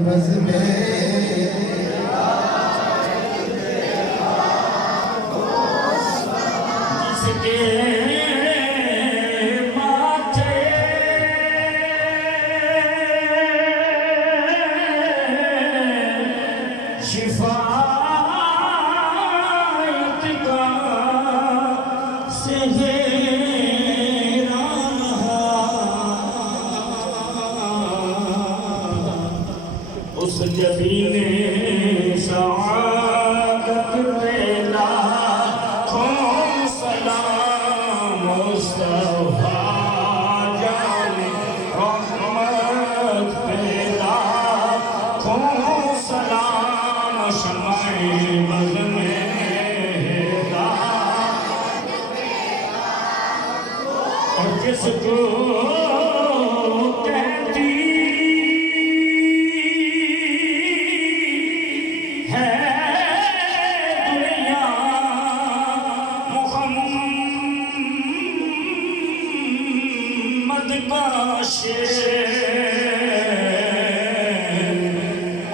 بز میں جس کے ماتھے شفاعت کا سہران اس جبین سعادت پہ لاکھوں سلام مصطفیٰ جان رحمت پہ لاکھوں سلام شمع بز میں اور کس کو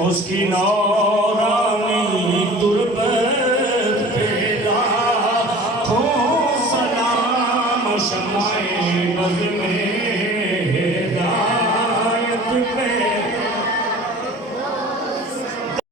اس کی نورانی تربت پہ لاکھوں سلام شمع بز میں ہدایت پہ